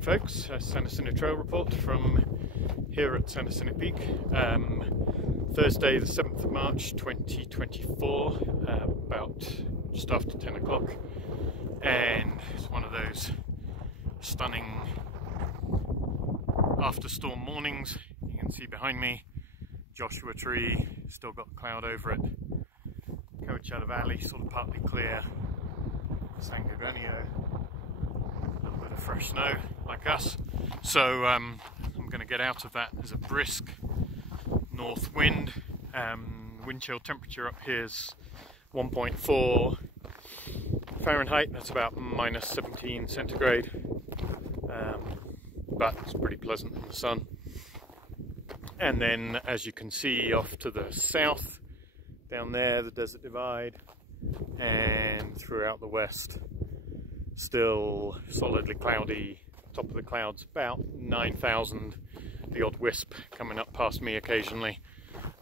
morning folks, Jacinto Trail report from here at Jacinto Peak. Thursday the 7th of March 2024, about just after 10 o'clock, and it's one of those stunning after storm mornings. You can see behind me Joshua Tree, still got the cloud over it, Coachella Valley sort of partly clear, San Gorgonio, a little bit of fresh snow like us. So I'm going to get out of that. There's a brisk north wind. Wind chill temperature up here is 1.4 Fahrenheit, that's about minus 17 centigrade, but it's pretty pleasant in the sun. And then, as you can see off to the south, down there, the Desert Divide, and throughout the west, still solidly cloudy. Top of the clouds about 9,000, the odd wisp coming up past me occasionally.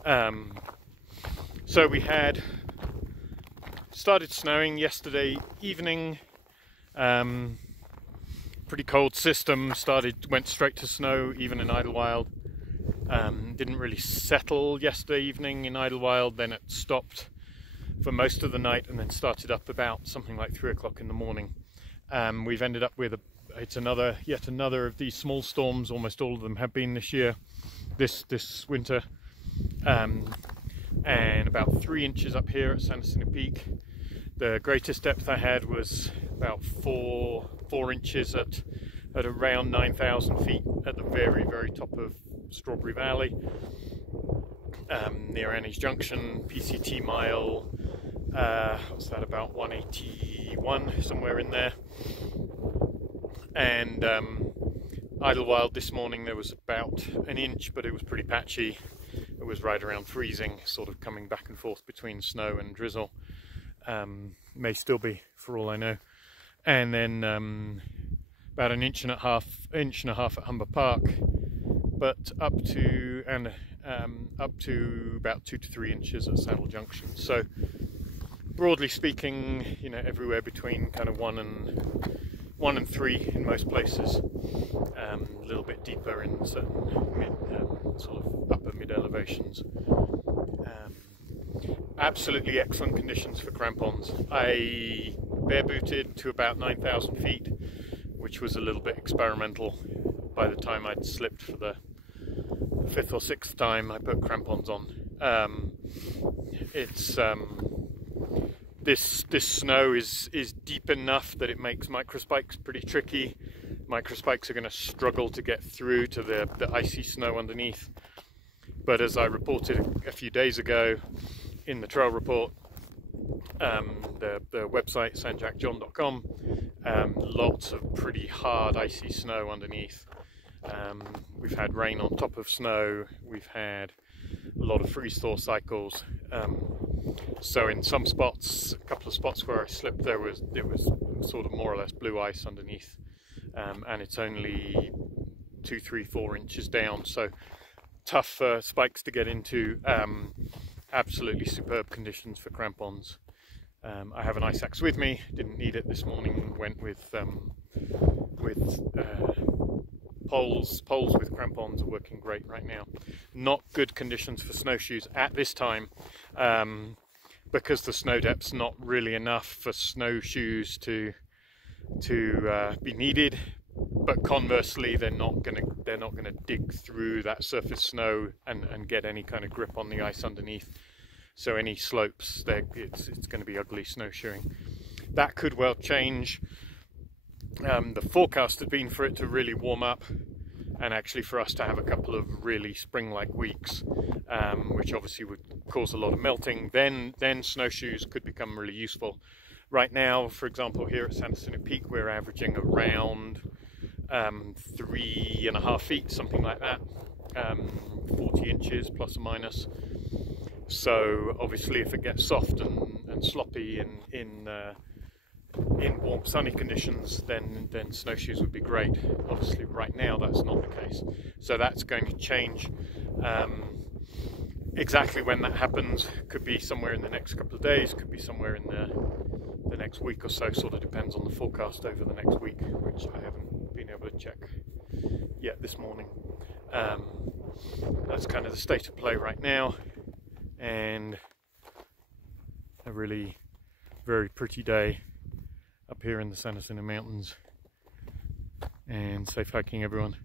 So we had started snowing yesterday evening. Pretty cold system, went straight to snow even in Idlewild. Didn't really settle yesterday evening in Idlewild, then it stopped for most of the night and then started up about something like 3 o'clock in the morning. We've ended up with yet another of these small storms. Almost all of them have been this year, this winter, and about 3 inches up here at Jacinto Peak. The greatest depth I had was about four inches at around 9,000 feet at the very top of Strawberry Valley, near Annie's Junction, PCT mile, what's that, about 181, somewhere in there. And Idlewild this morning there was about an inch, but it was pretty patchy. It was right around freezing, sort of coming back and forth between snow and drizzle. May still be, for all I know. And then about an inch and a half at Humber Park, but up to about 2 to 3 inches at Saddle Junction. So broadly speaking, you know, everywhere between kind of 1 and 3 in most places. A little bit deeper in certain sort of upper mid elevations. Absolutely excellent conditions for crampons. I bare booted to about 9,000 feet, which was a little bit experimental. By the time I'd slipped for the 5th or 6th time, I put crampons on. This snow is deep enough that it makes microspikes pretty tricky. Microspikes are going to struggle to get through to the icy snow underneath. But as I reported a few days ago in the trail report, the website sanjackjohn.com, lots of pretty hard icy snow underneath. We've had rain on top of snow, we've had a lot of freeze-thaw cycles. So in some spots, a couple of spots where I slipped, there was sort of more or less blue ice underneath, and it's only 2, 3, 4 inches down, so tough spikes to get into. Absolutely superb conditions for crampons. I have an ice axe with me, didn't need it this morning, went with poles with crampons are working great right now. Not good conditions for snowshoes at this time, because the snow depth's not really enough for snowshoes to be needed. But conversely, they're not gonna dig through that surface snow and get any kind of grip on the ice underneath. So any slopes, it's going to be ugly snowshoeing. That could well change. The forecast had been for it to really warm up, and actually for us to have a couple of really spring-like weeks, which obviously would cause a lot of melting. Then snowshoes could become really useful. Right now, for example, here at Jacinto Peak, we're averaging around 3.5 feet, something like that, 40 inches plus or minus. So obviously if it gets soft and sloppy in warm sunny conditions, then snowshoes would be great. Obviously right now that's not the case, so that's going to change. Exactly when that happens could be somewhere in the next couple of days, could be somewhere in the next week or so. Sort of depends on the forecast over the next week, which I haven't been able to check yet this morning. That's kind of the state of play right now, and a really very pretty day up here in the San Jacinto Mountains. And safe hiking, everyone.